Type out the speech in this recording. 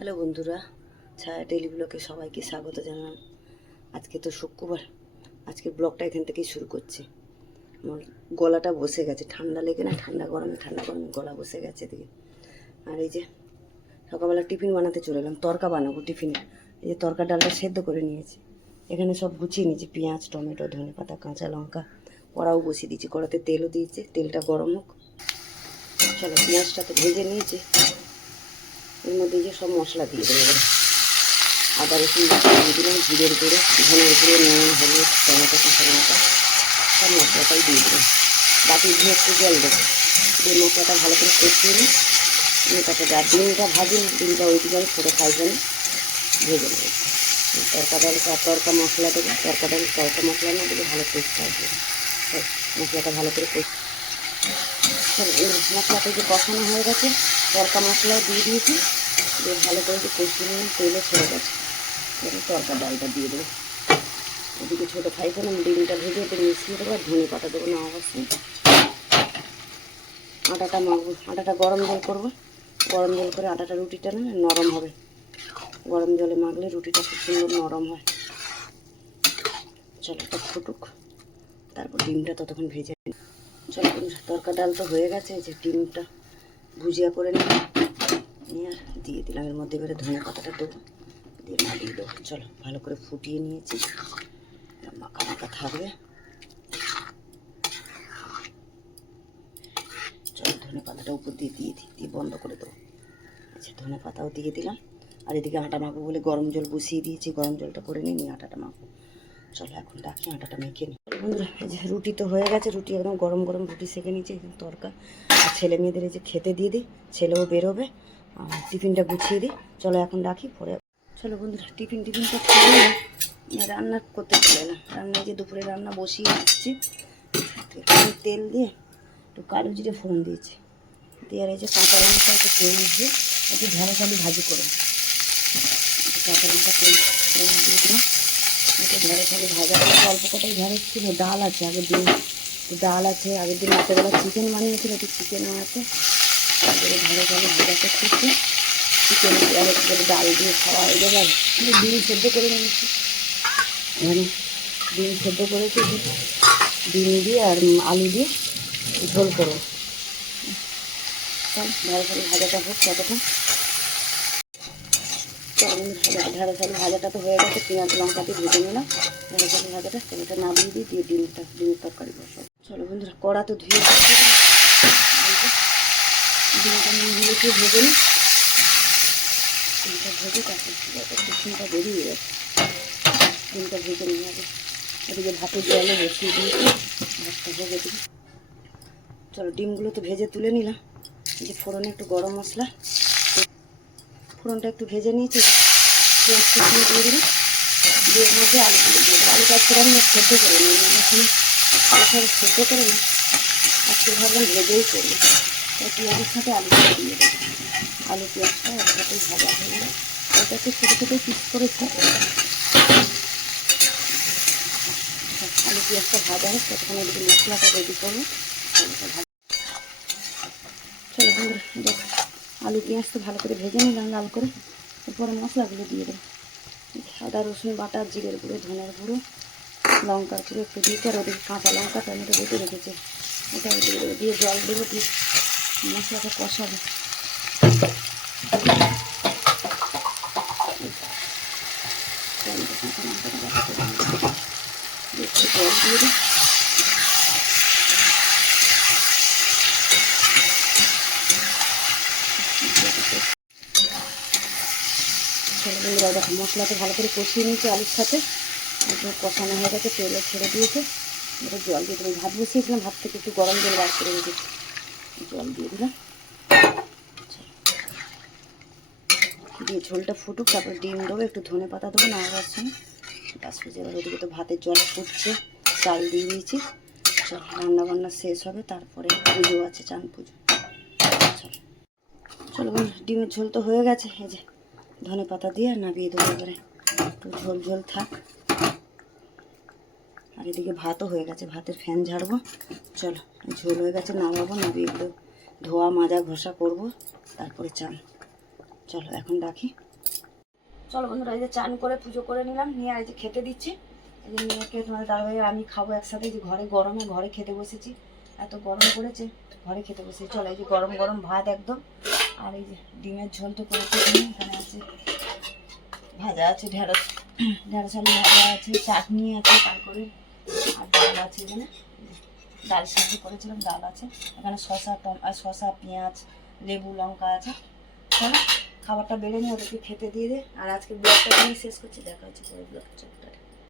Hello বন্ধুরা, ছায়া daily ব্লগে সবাইকে স্বাগত জানান। আজকে তো শুক্রবার, আজকে ব্লগটা এখান থেকেই শুরু করছি। আমার গলাটা বসে গেছে, ঠান্ডা লেগে না, ঠান্ডা গরমে গলা বসে গেছে এদিকে। আর এই যে সকালবেলা টিফিন বানাতে চলে এলাম, তরকা বানাবো টিফিনে। এই যে তরকা ডালটা সেদ্ধ করে নিয়েছি, এখানে সব গুছিয়ে নিয়েছি, পেঁয়াজ, টমেটো, ধনেপাতা, কাঁচা লঙ্কা। কড়াও বসিয়ে দিয়েছি, কড়াতে তেলও দিয়েছি, তেলটা গরম হোক। চলো, পেঁয়াজটা তো ভেজে নিয়েছি, এর মধ্যে যে সব মশলা দিয়ে দেবো এবারে। আদা রসুন দিয়ে দিলাম, জিরের গুঁড়ো, ধনের গুঁড়ো, নুন, হলুদ, টমেটো, কাঁচা লঙ্কা, সব মশলাটাই দিয়ে দিলাম। বাটি ধুয়ে একটু জল দেবো, দিয়ে মশলাটা ভালো করে কষিয়ে নিই। তারপরে যা ডিমটা ভাজি, ডিমটা ওই দিকে আমি ছোটো ফ্রাই করে ভেজে নেব। তরকা মশলা দেবো, তরকা মশলা না দেবো, ভালো টেস্ট আসবে। মশলাটা ভালো করে মশলাটা যে কষানো হয়ে গেছে, তরকা মশলাও দিয়ে দিয়েছি, দিয়ে ভালো করে যে কষিয়ে নিয়ে তেলে ছেড়ে গেছে। এবার তরকা ডালটা দিয়ে দেবো। ওদিকে ছোটো ফ্রাই করে আমি ডিমটা ভেজে ওতে মিশিয়ে দেবো, আর ধনে পাতা দেবো না অবশ্যই। আটাটা মাখবো, আটাটা গরম জল করবো, গরম জল করে আটাটা রুটিটা না নরম হবে। গরম জলে মাখলে রুটিটা খুব সুন্দর নরম হয়। চলো এটা ফুটুক, তারপর ডিমটা ততক্ষণ ভেজে নিই। চলো তরকা ডাল তো হয়ে গেছে, যে ডিমটা ভুজিয়া করে নিয়ে দিয়ে দিলাম। এর মধ্যে এবারে ধনে পাতাটা দেবো, দিয়ে নাড়িয়ে দেবো। চলো ভালো করে ফুটিয়ে নিয়েছি, মাখা মাখা থাকবে। চলো ধনে পাতাটা উপর দিয়ে দিয়ে বন্ধ করে দেবো। আচ্ছা, ধনে পাতাও দিয়ে দিলাম। আর এদিকে আটা মাখবো বলে গরম জল বসিয়ে দিয়েছি, গরম জলটা করে নিয়ে আটাটা মাখবো। চলো এখন রাখি, আটাটা মেখে নিই। বন্ধুরা এই যে রুটি তো হয়ে গেছে, রুটি একদম গরম গরম রুটি সেঁকে নিয়েছি, একদম তরকা। আর ছেলে মেয়েদের এই যে খেতে দিয়ে দিই, ছেলেও বেরোবে, আর টিফিনটা গুছিয়ে দিই। চলো এখন রাখি, পরে। চলো বন্ধুরা টিফিনটা খেয়ে রান্না করতে চলে এলাম। রান্নায় যে দুপুরে রান্না বসিয়ে দিচ্ছি, তেল দিয়ে একটু কালো জিরে ফোড়ন দিয়েছি, দিয়ে আর এই যে কাঁচা লঙ্কা একটু পেঁয়াজ দিয়ে একটু ঝালাঝালি ভাজি করে কাঁচা লঙ্কা তেল দিয়ে দিলাম। একটু ঝালাঝালি ভাজা করে অল্প কটাই ঝাড়ের ছিল, ডাল আছে আগের দিন, আগের দিন রাতেবেলা চিকেন বানিয়েছিল, একটু চিকেনও আছে, তারপরে ঝালাঝালি ভাজা করতেছি। চিকেন করে ডাল দিয়ে খাওয়া হয়ে যাবে। কিন্তু ডিম সেদ্ধ করে নিয়েছি, এখানে ডিম সেদ্ধ করেছি, ডিম দিয়ে আর আলু দিয়ে ঝোল করবো। ঝালাঝালি ভাজাটা হোক ততক্ষণ। ঝালাঝালি ভাজাটা তো হয়ে গেছে, পেঁয়াজ লঙ্কা দিয়ে ভেজে নিলাম। ঝালাঝালি ভাজাটা তেলটা নামিয়ে দিয়ে ডিমের তরকারি বসাবো। চলো বন্ধুরা, কড়া তো ধুয়ে ডিমটা নুন হলুদ দিয়ে ভেজে নিই। ডিমটা ভেজে তারপর কুসুমটা বেরিয়ে গেছে, ডিমটা ভেজে নিয়ে আগে। এদিকে ভাতের জলে বসিয়ে দিয়েছি, ভাতটা ভেজে দিই। চলো ডিমগুলো তো ভেজে তুলে নিলাম। যে ফোড়নে একটু গরম মশলা, ফোড়নটা একটু ভেজে নিয়েছি, পেঁয়াজ কুচিয়ে দিয়ে দিলাম, দিয়ে এর মধ্যে আলুগুলো দিয়ে দেবো। আলুটা আজকে আমি সেদ্ধ করে নিই, এখানে আলু সব সেদ্ধ করে নিই, আজকে ভাবলাম ভেজেই করবো। তাই পেঁয়াজের সাথে আলুটা দিয়ে দেবো। আলু পেঁয়াজটা একসাথেই ভাজা হয়ে গেলে ওটাকে ছোটো ছোটো পিস করেছি। আলু পেঁয়াজটা ভাজা হোক ততক্ষণ এদিকে মশলাটা রেডি করবো। চলো বন্ধুরা দেখ, আলু পেঁয়াজ তো ভালো করে ভেজে নিলাম লাল করে, এরপরে মশলাগুলো দিয়ে দেবো। আদা রসুন বাটা, জিরের গুঁড়ো, ধনের গুঁড়ো, লঙ্কার গুঁড়ো একটু দিয়েছি, আর ওদিকে কাঁচা লঙ্কা টমেটো বেটে রেখেছে ওটাও দিয়ে দেবো, দিয়ে জল দেবো, দিয়ে মশলাটা কষাবো। একটু জল দিয়ে দিই। বন্ধুরা দেখো মশলাটা ভালো করে কষিয়ে নিয়েছি আলুর সাথে, একদম কষানো হয়ে গেছে, তেলে ছেড়ে দিয়েছে। এটা জল দিয়ে দিলাম, ভাত বসিয়েছিলাম, ভাত থেকে একটু গরম জল বার করে রেখেছি, জল দিয়ে দিলাম। দিয়ে ঝোলটা ফুটুক, তারপর ডিম দেবো, একটু ধনে পাতা দেবো নামাবার সময়। ব্যাস হয়ে যাবে। ওদিকে তো ভাতের জল ফুটছে, চাল দিয়ে দিয়েছি। চল রান্নাবান্না শেষ হবে, তারপরে পুজো আছে, চান পুজো। চলো চলো ডিমের ঝোল তো হয়ে গেছে, এই যে ধনে পাতা দিয়ে নামিয়ে দেবো এবারে, একটু ঝোল ঝোল থাক। আর এদিকে ভাতও হয়ে গেছে, ভাতের ফ্যান ঝাড়বো। চলো ঝোল হয়ে গেছে, নামাবো, নামিয়ে এগুলো ধোয়া মাজা ঘষা করবো, তারপরে চান। চলো এখন রাখি। চলো বন্ধুরা, এই যে চান করে পুজো করে নিলাম, নিয়ে এই যে খেতে দিচ্ছি। এই যে মেয়েকে তোমার দাদাভাই আর আমি খাবো একসাথে। যে ঘরে গরমে ঘরে খেতে বসেছি, এত গরম পড়েছে, ঘরে খেতে বসেছি। চলো এই যে গরম গরম ভাত একদম, আর এই যে ডিমের ঝোল তো করেছি, এখানে আছে ভাজা আছে ঢেঁড়স, ঢেঁড়স আলু ভাজা আছে, চাটনি আছে, তারপরে আর ডাল আছে। এখানে ডাল সিদ্ধ করেছিলাম, ডাল আছে এখানে, শসা পেঁয়াজ লেবু লঙ্কা আছে। চলো খাবারটা বেড়ে নিয়ে ওদেরকে খেতে দিয়ে দে। আর আজকে ব্লগটা এখানেই শেষ করছি, দেখা হচ্ছে পরের ব্লগ।